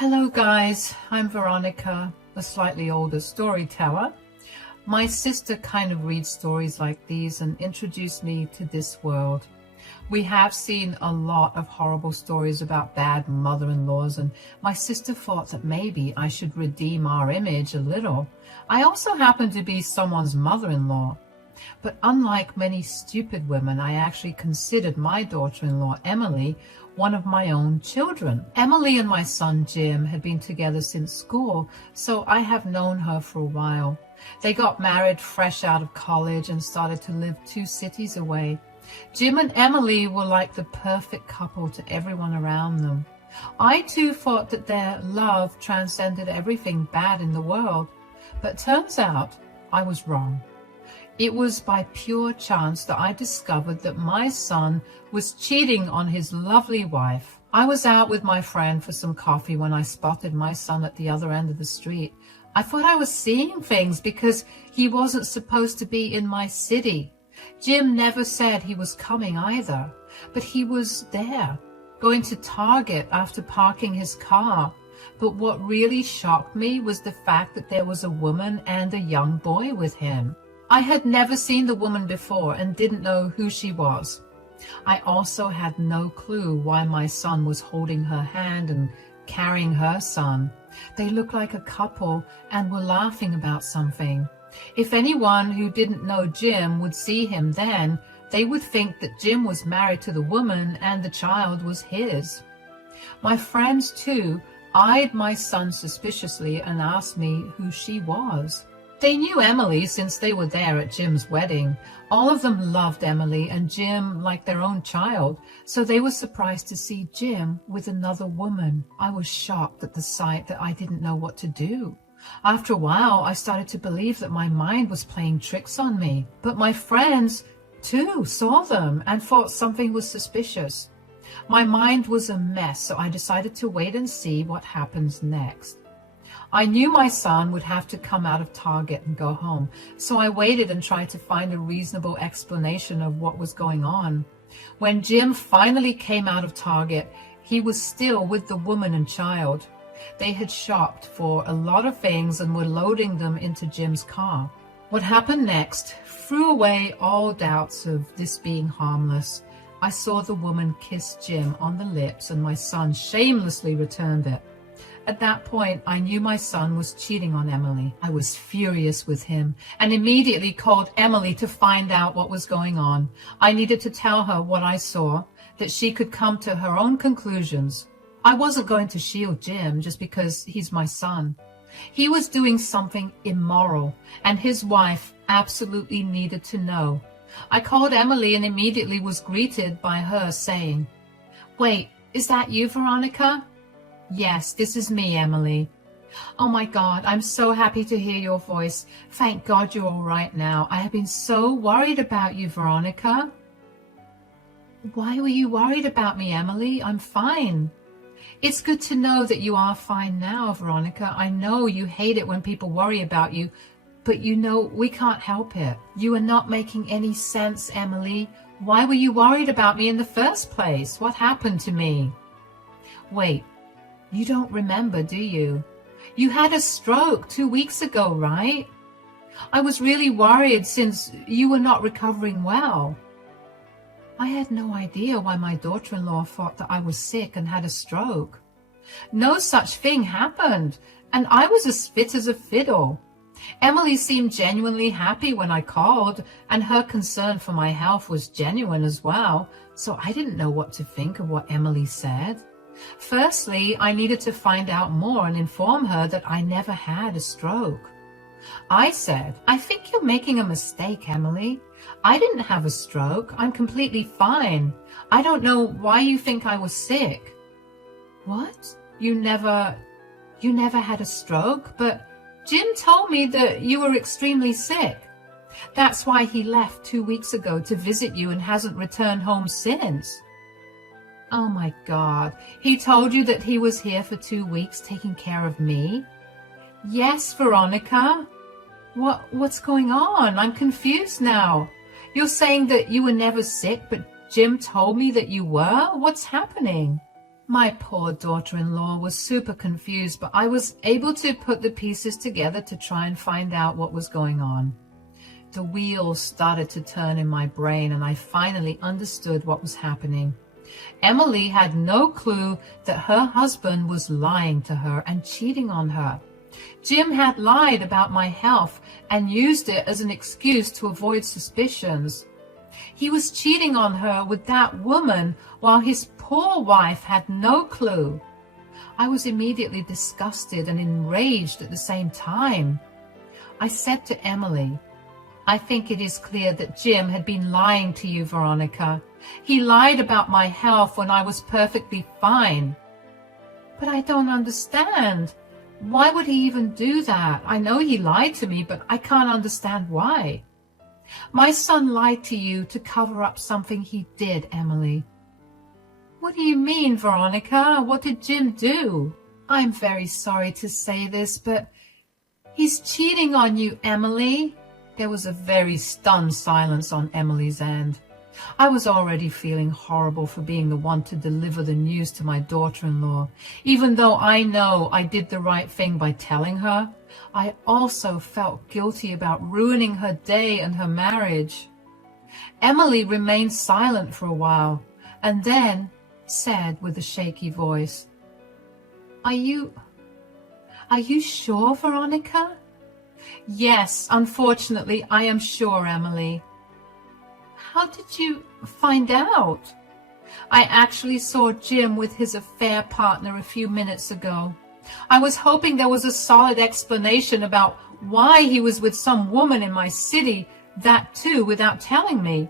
Hello guys, I'm Veronica, a slightly older storyteller. My sister kind of reads stories like these and introduced me to this world. We have seen a lot of horrible stories about bad mother-in-laws, and my sister thought that maybe I should redeem our image a little. I also happen to be someone's mother-in-law. But unlike many stupid women, I actually considered my daughter-in-law, Emily, one of my own children. Emily and my son, Jim, had been together since school, so I have known her for a while. They got married fresh out of college and started to live 2 cities away. Jim and Emily were like the perfect couple to everyone around them. I too thought that their love transcended everything bad in the world, but turns out I was wrong. It was by pure chance that I discovered that my son was cheating on his lovely wife. I was out with my friend for some coffee when I spotted my son at the other end of the street. I thought I was seeing things because he wasn't supposed to be in my city. Jim never said he was coming either, but he was there, going to Target after parking his car. But what really shocked me was the fact that there was a woman and a young boy with him. I had never seen the woman before and didn't know who she was. I also had no clue why my son was holding her hand and carrying her son. They looked like a couple and were laughing about something. If anyone who didn't know Jim would see him then, they would think that Jim was married to the woman and the child was his. My friends, too, eyed my son suspiciously and asked me who she was. They knew Emily since they were there at Jim's wedding. All of them loved Emily and Jim like their own child, so they were surprised to see Jim with another woman. I was shocked at the sight that I didn't know what to do. After a while, I started to believe that my mind was playing tricks on me. But my friends, too, saw them and thought something was suspicious. My mind was a mess, so I decided to wait and see what happens next. I knew my son would have to come out of Target and go home, so I waited and tried to find a reasonable explanation of what was going on. When Jim finally came out of Target, he was still with the woman and child. They had shopped for a lot of things and were loading them into Jim's car. What happened next threw away all doubts of this being harmless. I saw the woman kiss Jim on the lips and my son shamelessly returned it. At that point, I knew my son was cheating on Emily. I was furious with him and immediately called Emily to find out what was going on. I needed to tell her what I saw, that she could come to her own conclusions. I wasn't going to shield Jim just because he's my son. He was doing something immoral, and his wife absolutely needed to know. I called Emily and immediately was greeted by her saying, "Wait, is that you, Veronica?" "Yes, this is me, Emily." "Oh my God, I'm so happy to hear your voice. Thank God you're all right now. I have been so worried about you, Veronica." "Why were you worried about me, Emily? I'm fine." "It's good to know that you are fine now, Veronica. I know you hate it when people worry about you, but you know we can't help it. You are not making any sense, Emily. Why were you worried about me in the first place? What happened to me?" "Wait. You don't remember, do you? You had a stroke 2 weeks ago, right? I was really worried since you were not recovering well." I had no idea why my daughter-in-law thought that I was sick and had a stroke. No such thing happened, and I was as fit as a fiddle. Emily seemed genuinely happy when I called, and her concern for my health was genuine as well, so I didn't know what to think of what Emily said. Firstly, I needed to find out more and inform her that I never had a stroke. I said, "I think you're making a mistake, Emily. I didn't have a stroke. I'm completely fine. I don't know why you think I was sick." "What? You never had a stroke? But Jim told me that you were extremely sick. That's why he left 2 weeks ago to visit you and hasn't returned home since." "Oh my God, he told you that he was here for 2 weeks taking care of me?" "Yes, Veronica." What's going on? I'm confused now. You're saying that you were never sick, but Jim told me that you were? What's happening? My poor daughter-in-law was super confused, but I was able to put the pieces together to try and find out what was going on. The wheels started to turn in my brain, and I finally understood what was happening. Emily had no clue that her husband was lying to her and cheating on her. Jim had lied about my health and used it as an excuse to avoid suspicions. He was cheating on her with that woman while his poor wife had no clue. I was immediately disgusted and enraged at the same time. I said to Emily, "I think it is clear that Jim had been lying to you, Veronica. He lied about my health when I was perfectly fine." "But I don't understand. Why would he even do that? I know he lied to me, but I can't understand why." "My son lied to you to cover up something he did, Emily." "What do you mean, Veronica? What did Jim do?" "I'm very sorry to say this, but he's cheating on you, Emily." There was a very stunned silence on Emily's end. I was already feeling horrible for being the one to deliver the news to my daughter-in-law. Even though I know I did the right thing by telling her, I also felt guilty about ruining her day and her marriage. Emily remained silent for a while, and then said with a shaky voice, Are you sure, Veronica?" "Yes, unfortunately, I am sure, Emily." "How did you find out?" "I actually saw Jim with his affair partner a few minutes ago. I was hoping there was a solid explanation about why he was with some woman in my city, that too without telling me.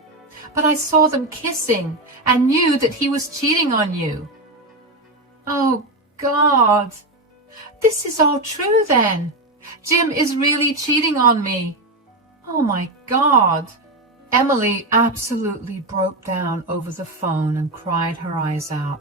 But I saw them kissing and knew that he was cheating on you." "Oh, God. This is all true then. Jim is really cheating on me. Oh, my God." Emily absolutely broke down over the phone and cried her eyes out.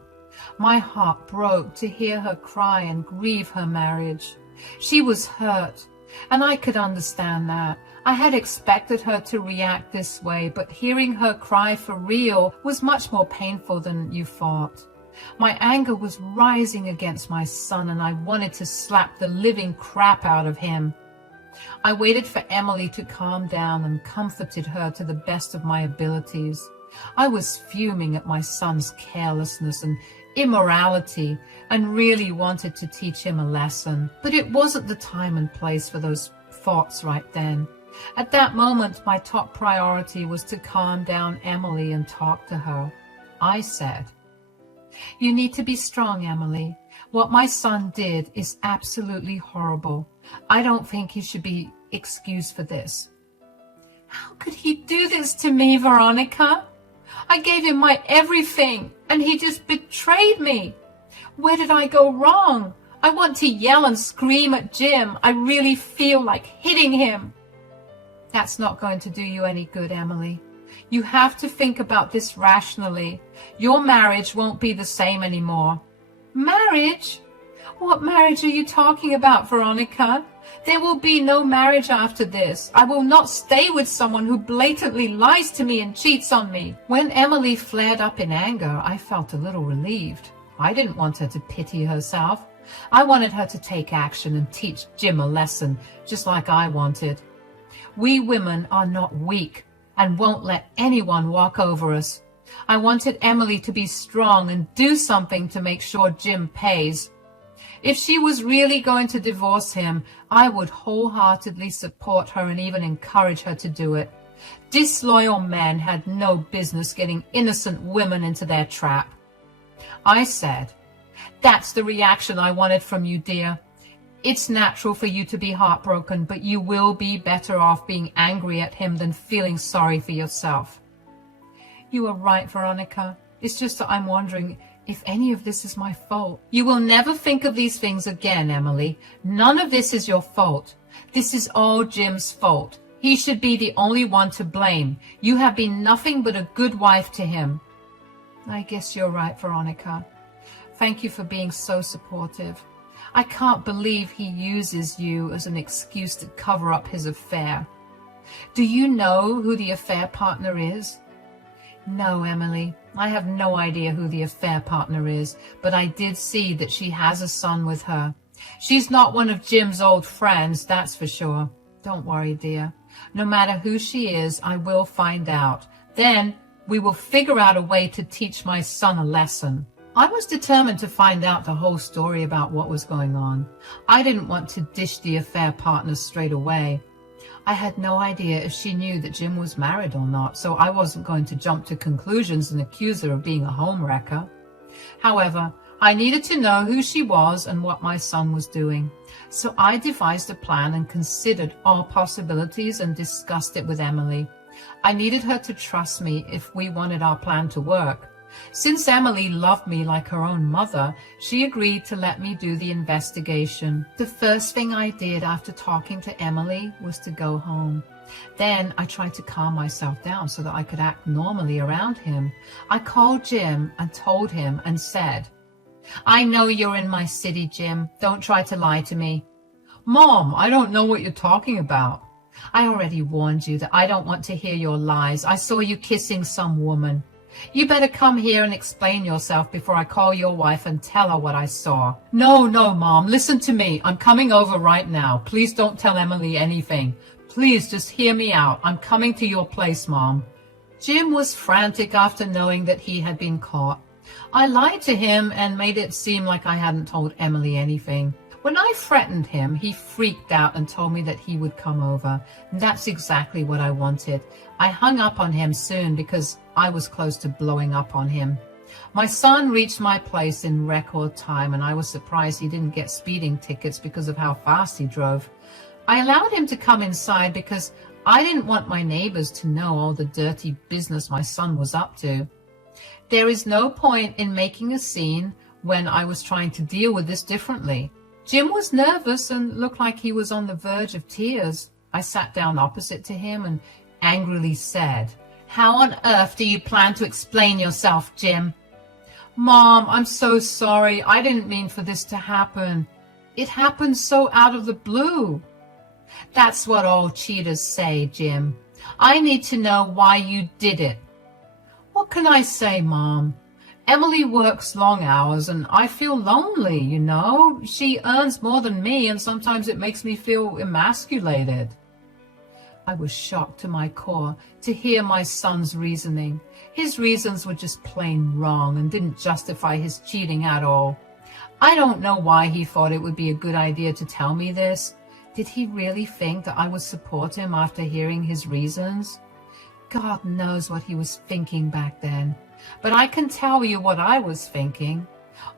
My heart broke to hear her cry and grieve her marriage. She was hurt, and I could understand that. I had expected her to react this way, but hearing her cry for real was much more painful than you thought. My anger was rising against my son, and I wanted to slap the living crap out of him. I waited for Emily to calm down and comforted her to the best of my abilities. I was fuming at my son's carelessness and immorality and really wanted to teach him a lesson, but it wasn't the time and place for those thoughts right then. At that moment, my top priority was to calm down Emily and talk to her. I said, "You need to be strong, Emily. What my son did is absolutely horrible. I don't think he should be excused for this." "How could he do this to me, Veronica? I gave him my everything, and he just betrayed me. Where did I go wrong? I want to yell and scream at Jim. I really feel like hitting him." "That's not going to do you any good, Emily. You have to think about this rationally. Your marriage won't be the same anymore." "Marriage? What marriage are you talking about, Veronica? There will be no marriage after this. I will not stay with someone who blatantly lies to me and cheats on me." When Emily flared up in anger, I felt a little relieved. I didn't want her to pity herself. I wanted her to take action and teach Jim a lesson, just like I wanted. We women are not weak and won't let anyone walk over us. I wanted Emily to be strong and do something to make sure Jim pays. If she was really going to divorce him, I would wholeheartedly support her and even encourage her to do it. Disloyal men had no business getting innocent women into their trap. I said, "That's the reaction I wanted from you, dear. It's natural for you to be heartbroken, but you will be better off being angry at him than feeling sorry for yourself." "You are right, Veronica. It's just that I'm wondering if any of this is my fault." "You will never think of these things again, Emily. None of this is your fault. This is all Jim's fault. He should be the only one to blame. You have been nothing but a good wife to him." "I guess you're right, Veronica. Thank you for being so supportive. I can't believe he uses you as an excuse to cover up his affair." "Do you know who the affair partner is?" "No, Emily, I have no idea who the affair partner is, but I did see that she has a son with her. She's not one of Jim's old friends, that's for sure. Don't worry, dear. No matter who she is, I will find out. Then we will figure out a way to teach my son a lesson. I was determined to find out the whole story about what was going on. I didn't want to dish the affair partner straight away. I had no idea if she knew that Jim was married or not, so I wasn't going to jump to conclusions and accuse her of being a homewrecker. However, I needed to know who she was and what my son was doing. So I devised a plan and considered all possibilities and discussed it with Emily. I needed her to trust me if we wanted our plan to work. Since Emily loved me like her own mother, she agreed to let me do the investigation. The first thing I did after talking to Emily was to go home. Then I tried to calm myself down so that I could act normally around him. I called Jim and told him and said, "I know you're in my city, Jim. Don't try to lie to me." "Mom, I don't know what you're talking about." "I already warned you that I don't want to hear your lies. I saw you kissing some woman. You better come here and explain yourself before I call your wife and tell her what I saw." No, Mom, listen to me. I'm coming over right now. Please don't tell Emily anything. Please just hear me out. I'm coming to your place, Mom. Jim was frantic after knowing that he had been caught. I lied to him and made it seem like I hadn't told Emily anything. When I threatened him, he freaked out and told me that he would come over. That's exactly what I wanted. I hung up on him soon because I was close to blowing up on him. My son reached my place in record time, and I was surprised he didn't get speeding tickets because of how fast he drove. I allowed him to come inside because I didn't want my neighbors to know all the dirty business my son was up to. There is no point in making a scene when I was trying to deal with this differently. Jim was nervous and looked like he was on the verge of tears. I sat down opposite to him and angrily said, "How on earth do you plan to explain yourself, Jim?" "Mom, I'm so sorry. I didn't mean for this to happen. It happened so out of the blue." "That's what all cheaters say, Jim. I need to know why you did it." "What can I say, Mom? Emily works long hours and I feel lonely, you know. She earns more than me and sometimes it makes me feel emasculated." I was shocked to my core to hear my son's reasoning. His reasons were just plain wrong and didn't justify his cheating at all. I don't know why he thought it would be a good idea to tell me this. Did he really think that I would support him after hearing his reasons? God knows what he was thinking back then. But I can tell you what I was thinking.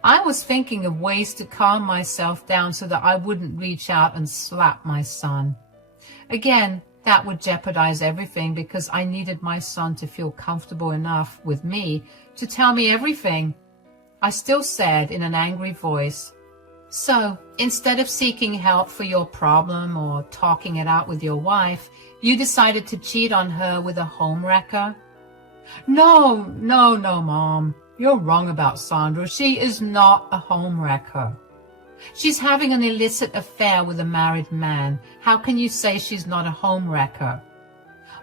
I was thinking of ways to calm myself down so that I wouldn't reach out and slap my son. Again, that would jeopardize everything because I needed my son to feel comfortable enough with me to tell me everything. I still said in an angry voice, "So, instead of seeking help for your problem or talking it out with your wife, you decided to cheat on her with a homewrecker?" No, Mom. You're wrong about Sandra. She is not a homewrecker. She's having an illicit affair with a married man. How can you say she's not a homewrecker?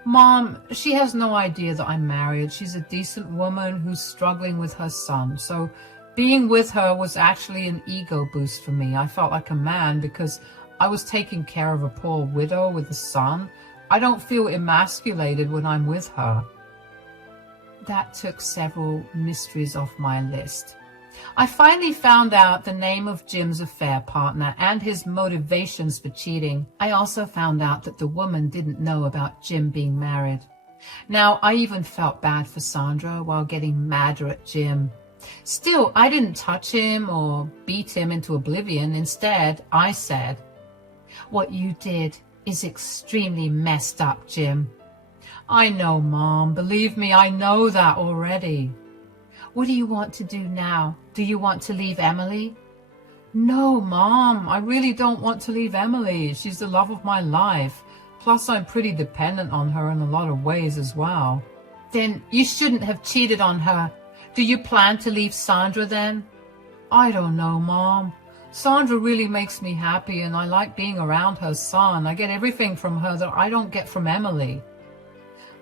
Mom, she has no idea that I'm married. She's a decent woman who's struggling with her son. So being with her was actually an ego boost for me. I felt like a man because I was taking care of a poor widow with a son. I don't feel emasculated when I'm with her. That took several mysteries off my list. I finally found out the name of Jim's affair partner and his motivations for cheating. I also found out that the woman didn't know about Jim being married. Now, I even felt bad for Sandra while getting madder at Jim. Still, I didn't touch him or beat him into oblivion. Instead, I said, "What you did is extremely messed up, Jim." "I know, Mom. Believe me, I know that already." "What do you want to do now? Do you want to leave Emily?" "No, Mom. I really don't want to leave Emily. She's the love of my life. Plus, I'm pretty dependent on her in a lot of ways as well." "Then you shouldn't have cheated on her. Do you plan to leave Sandra then?" "I don't know, Mom. Sandra really makes me happy and I like being around her son. I get everything from her that I don't get from Emily."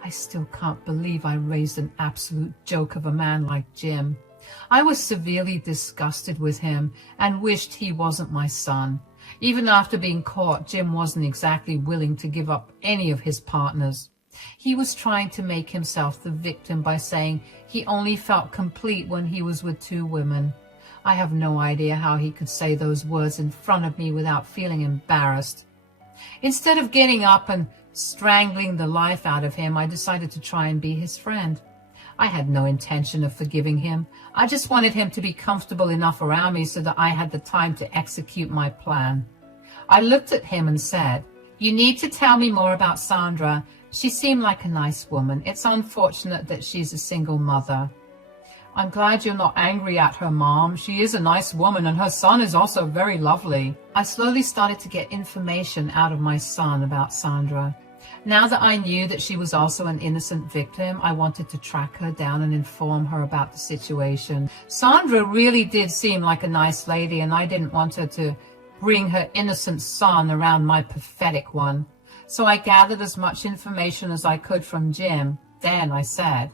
I still can't believe I raised an absolute joke of a man like Jim. I was severely disgusted with him and wished he wasn't my son. Even after being caught, Jim wasn't exactly willing to give up any of his partners. He was trying to make himself the victim by saying he only felt complete when he was with 2 women. I have no idea how he could say those words in front of me without feeling embarrassed. Instead of getting up and strangling the life out of him, I decided to try and be his friend. I had no intention of forgiving him. I just wanted him to be comfortable enough around me so that I had the time to execute my plan. I looked at him and said, "You need to tell me more about Sandra. She seemed like a nice woman. It's unfortunate that she's a single mother." "I'm glad you're not angry at her, Mom. She is a nice woman and her son is also very lovely." I slowly started to get information out of my son about Sandra. Now that I knew that she was also an innocent victim, I wanted to track her down and inform her about the situation. Sandra really did seem like a nice lady, and I didn't want her to bring her innocent son around my pathetic one. So I gathered as much information as I could from Jim. Then I said,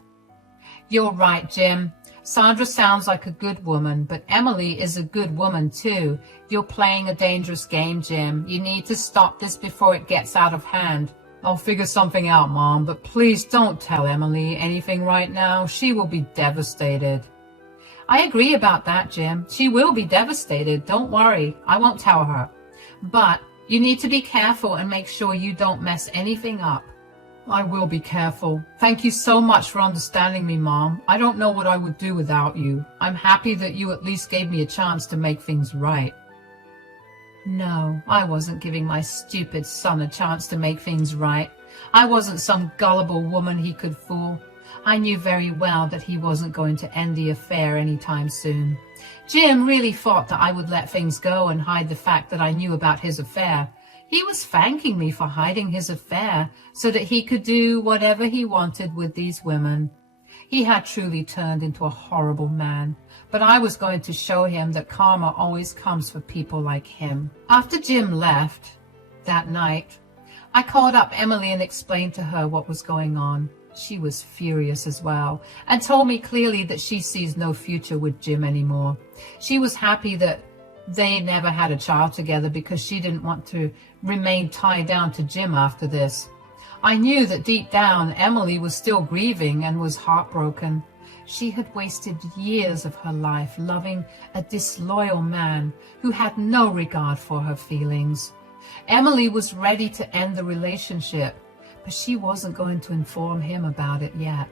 "You're right, Jim. Sandra sounds like a good woman, but Emily is a good woman too. You're playing a dangerous game, Jim. You need to stop this before it gets out of hand." "I'll figure something out, Mom, but please don't tell Emily anything right now. She will be devastated." "I agree about that, Jim. She will be devastated. Don't worry. I won't tell her. But you need to be careful and make sure you don't mess anything up." "I will be careful. Thank you so much for understanding me, Mom. I don't know what I would do without you. I'm happy that you at least gave me a chance to make things right." No, I wasn't giving my stupid son a chance to make things right. I wasn't some gullible woman he could fool. I knew very well that he wasn't going to end the affair anytime soon. Jim really thought that I would let things go and hide the fact that I knew about his affair. He was thanking me for hiding his affair so that he could do whatever he wanted with these women. He had truly turned into a horrible man, but I was going to show him that karma always comes for people like him. After Jim left that night, I called up Emily and explained to her what was going on. She was furious as well and told me clearly that she sees no future with Jim anymore. She was happy that they never had a child together because she didn't want to remain tied down to Jim after this. I knew that deep down Emily was still grieving and was heartbroken. She had wasted years of her life loving a disloyal man who had no regard for her feelings. Emily was ready to end the relationship, but she wasn't going to inform him about it yet.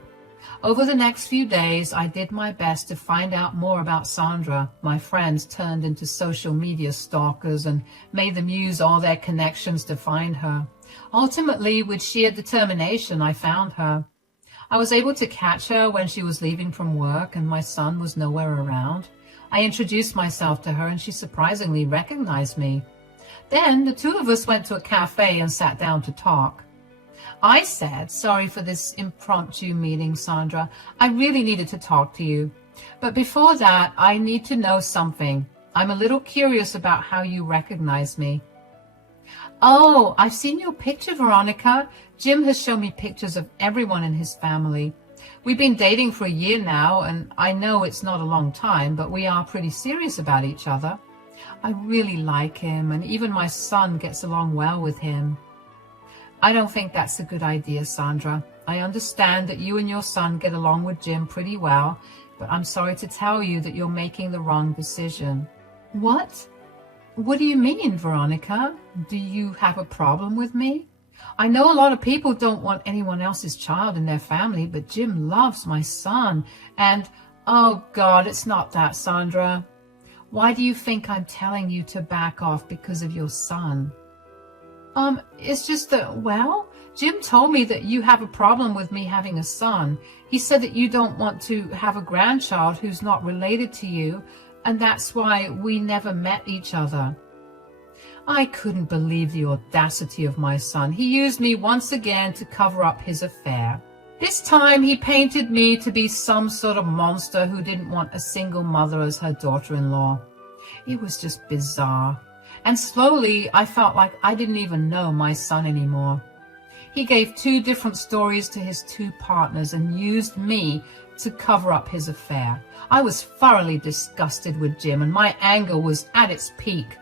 Over the next few days, I did my best to find out more about Sandra. My friends turned into social media stalkers and made them use all their connections to find her. Ultimately, with sheer determination, I found her. I was able to catch her when she was leaving from work and my son was nowhere around. I introduced myself to her and she surprisingly recognized me. Then the 2 of us went to a cafe and sat down to talk. I said, "Sorry for this impromptu meeting, Sandra. I really needed to talk to you. But before that, I need to know something. I'm a little curious about how you recognize me." "Oh, I've seen your picture, Veronica. Jim has shown me pictures of everyone in his family. We've been dating for a year now, and I know it's not a long time, but we are pretty serious about each other. I really like him, and even my son gets along well with him." "I don't think that's a good idea, Sandra. I understand that you and your son get along with Jim pretty well, but I'm sorry to tell you that you're making the wrong decision." "What? What do you mean, Veronica? Do you have a problem with me? I know a lot of people don't want anyone else's child in their family, but Jim loves my son, and, oh God, it's not that, Sandra. Why do you think I'm telling you to back off because of your son?" It's just that, well, Jim told me that you have a problem with me having a son. He said that you don't want to have a grandchild who's not related to you, and that's why we never met each other. I couldn't believe the audacity of my son. He used me once again to cover up his affair. This time he painted me to be some sort of monster who didn't want a single mother as her daughter-in-law. It was just bizarre. And slowly I felt like I didn't even know my son anymore. He gave 2 different stories to his 2 partners and used me to cover up his affair. I was thoroughly disgusted with Jim, and my anger was at its peak.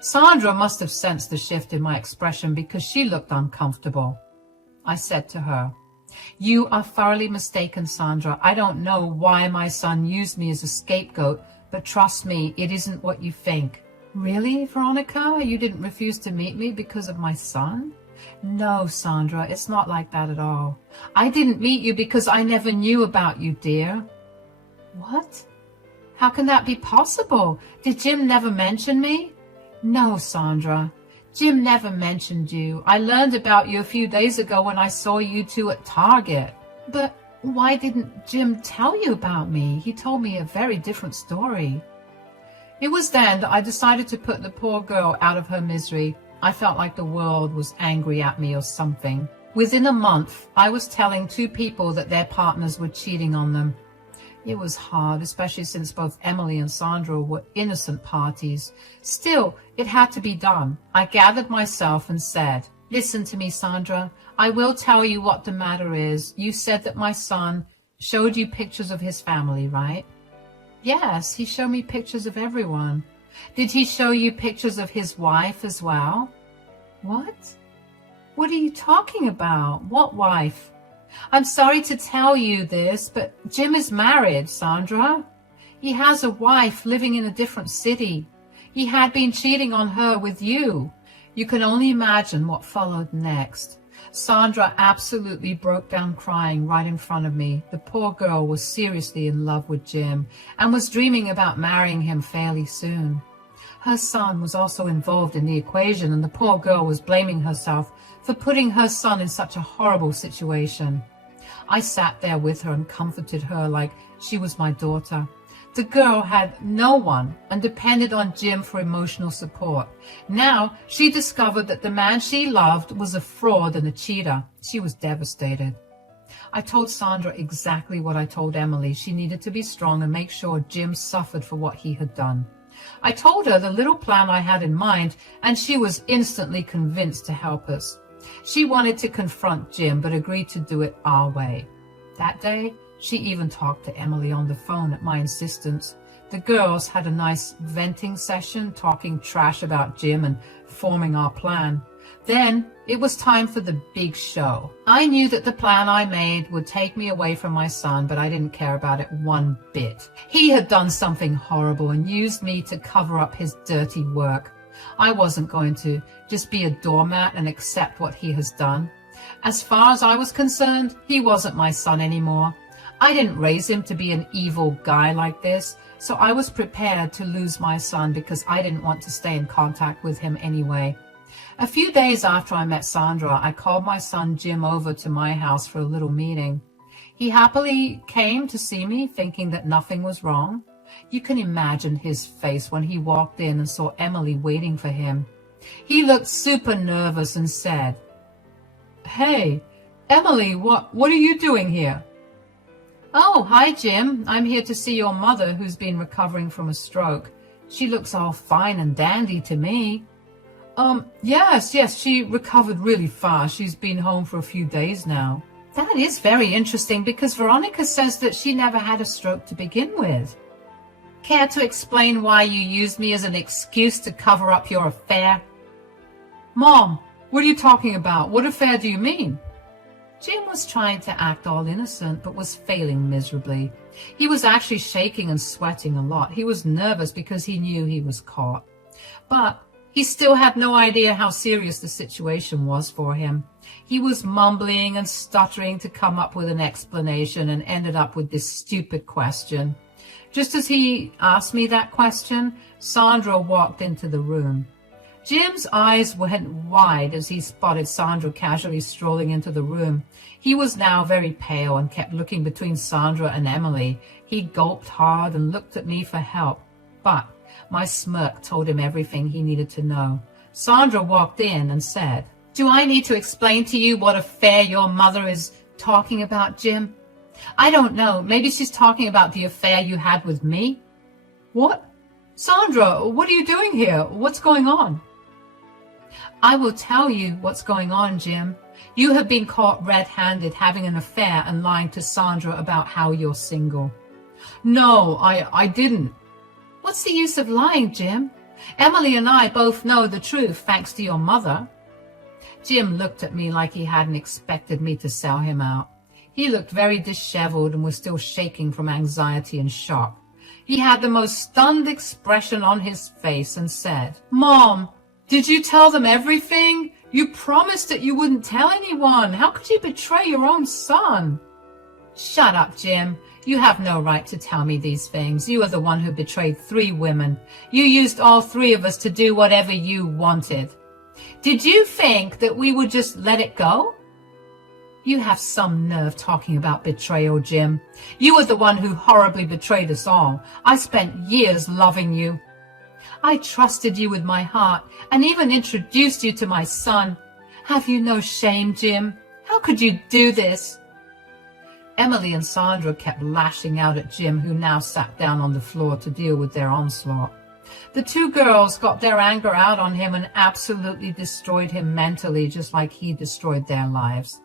Sandra must have sensed the shift in my expression because she looked uncomfortable. I said to her, "You are thoroughly mistaken, Sandra. I don't know why my son used me as a scapegoat, but trust me, it isn't what you think." "Really, Veronica? You didn't refuse to meet me because of my son?" "No, Sandra, it's not like that at all. I didn't meet you because I never knew about you, dear." "What? How can that be possible? Did Jim never mention me?" "No, Sandra. Jim never mentioned you. I learned about you a few days ago when I saw you 2 at Target." "But why didn't Jim tell you about me? He told me a very different story." It was then that I decided to put the poor girl out of her misery. I felt like the world was angry at me or something. Within a month, I was telling 2 people that their partners were cheating on them. It was hard, especially since both Emily and Sandra were innocent parties. Still, it had to be done. I gathered myself and said, "Listen to me, Sandra. I will tell you what the matter is. You said that my son showed you pictures of his family, right?" "Yes, he showed me pictures of everyone." "Did he show you pictures of his wife as well?" "What? What are you talking about? What wife?" "I'm sorry to tell you this, but Jim is married, Sandra. He has a wife living in a different city. He had been cheating on her with you." You can only imagine what followed next. Sandra absolutely broke down crying right in front of me. The poor girl was seriously in love with Jim and was dreaming about marrying him fairly soon. Her son was also involved in the equation, and the poor girl was blaming herself for putting her son in such a horrible situation. I sat there with her and comforted her like she was my daughter. The girl had no one and depended on Jim for emotional support. Now she discovered that the man she loved was a fraud and a cheater. She was devastated. I told Sandra exactly what I told Emily. She needed to be strong and make sure Jim suffered for what he had done. I told her the little plan I had in mind, and she was instantly convinced to help us. She wanted to confront Jim, but agreed to do it our way. That day, she even talked to Emily on the phone at my insistence. The girls had a nice venting session, talking trash about Jim and forming our plan. Then it was time for the big show. I knew that the plan I made would take me away from my son, but I didn't care about it one bit. He had done something horrible and used me to cover up his dirty work. I wasn't going to just be a doormat and accept what he has done. As far as I was concerned, he wasn't my son anymore. I didn't raise him to be an evil guy like this, so I was prepared to lose my son because I didn't want to stay in contact with him anyway. A few days after I met Sandra, I called my son Jim over to my house for a little meeting. He happily came to see me, thinking that nothing was wrong. You can imagine his face when he walked in and saw Emily waiting for him. He looked super nervous and said, "Hey, Emily, what are you doing here?" "Oh, hi, Jim. I'm here to see your mother, who's been recovering from a stroke. She looks all fine and dandy to me." Yes, she recovered really fast. She's been home for a few days now." "That is very interesting because Veronica says that she never had a stroke to begin with." "Care to explain why you used me as an excuse to cover up your affair?" "Mom, what are you talking about? What affair do you mean?" Jim was trying to act all innocent, but was failing miserably. He was actually shaking and sweating a lot. He was nervous because he knew he was caught. But he still had no idea how serious the situation was for him. He was mumbling and stuttering to come up with an explanation and ended up with this stupid question. Just as he asked me that question, Sandra walked into the room. Jim's eyes went wide as he spotted Sandra casually strolling into the room. He was now very pale and kept looking between Sandra and Emily. He gulped hard and looked at me for help, but my smirk told him everything he needed to know. Sandra walked in and said, "Do I need to explain to you what affair your mother is talking about, Jim?" "I don't know. Maybe she's talking about the affair you had with me." "What? Sandra, what are you doing here? What's going on?" "I will tell you what's going on, Jim. You have been caught red-handed having an affair and lying to Sandra about how you're single. No, I didn't. What's the use of lying, Jim? Emily and I both know the truth thanks to your mother. Jim looked at me like he hadn't expected me to sell him out. He looked very disheveled and was still shaking from anxiety and shock. He had the most stunned expression on his face and said, Mom, did you tell them everything? You promised that you wouldn't tell anyone. How could you betray your own son? Shut up, Jim. You have no right to tell me these things. You are the one who betrayed 3 women. You used all 3 of us to do whatever you wanted. Did you think that we would just let it go? You have some nerve talking about betrayal, Jim. You were the one who horribly betrayed us all. I spent years loving you. I trusted you with my heart and even introduced you to my son. Have you no shame, Jim? How could you do this? Emily and Sandra kept lashing out at Jim, who now sat down on the floor to deal with their onslaught. The 2 girls got their anger out on him and absolutely destroyed him mentally, just like he destroyed their lives.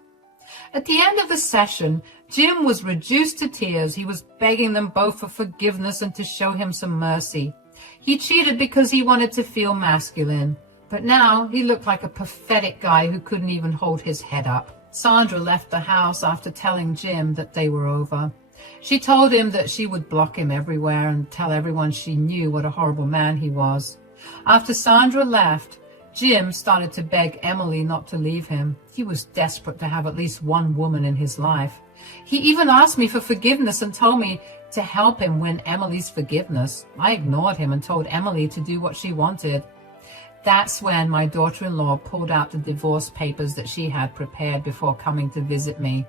At the end of the session, Jim was reduced to tears. He was begging them both for forgiveness and to show him some mercy. He cheated because he wanted to feel masculine, but now he looked like a pathetic guy who couldn't even hold his head up. Sandra left the house after telling Jim that they were over. She told him that she would block him everywhere and tell everyone she knew what a horrible man he was. After Sandra left, Jim started to beg Emily not to leave him. He was desperate to have at least one woman in his life. He even asked me for forgiveness and told me to help him win Emily's forgiveness. I ignored him and told Emily to do what she wanted. That's when my daughter-in-law pulled out the divorce papers that she had prepared before coming to visit me.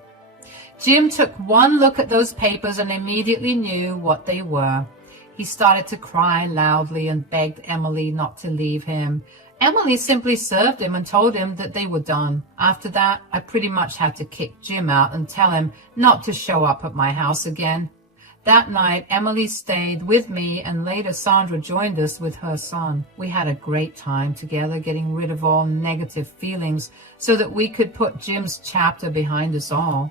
Jim took one look at those papers and immediately knew what they were. He started to cry loudly and begged Emily not to leave him. Emily simply served him and told him that they were done. After that, I pretty much had to kick Jim out and tell him not to show up at my house again. That night, Emily stayed with me, and later Sandra joined us with her son. We had a great time together, getting rid of all negative feelings so that we could put Jim's chapter behind us all.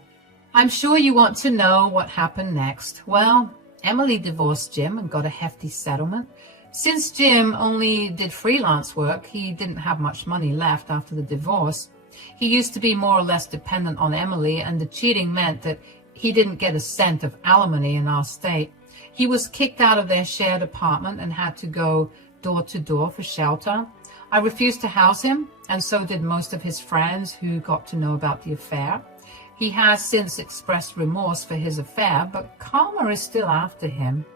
I'm sure you want to know what happened next. Well, Emily divorced Jim and got a hefty settlement. Since Jim only did freelance work, he didn't have much money left after the divorce. He used to be more or less dependent on Emily, and the cheating meant that he didn't get a cent of alimony in our state. He was kicked out of their shared apartment and had to go door to door for shelter. I refused to house him, and so did most of his friends who got to know about the affair. He has since expressed remorse for his affair, but karma is still after him.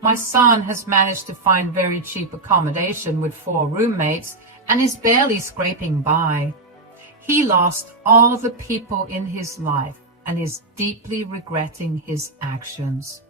My son has managed to find very cheap accommodation with 4 roommates and is barely scraping by. He lost all the people in his life and is deeply regretting his actions.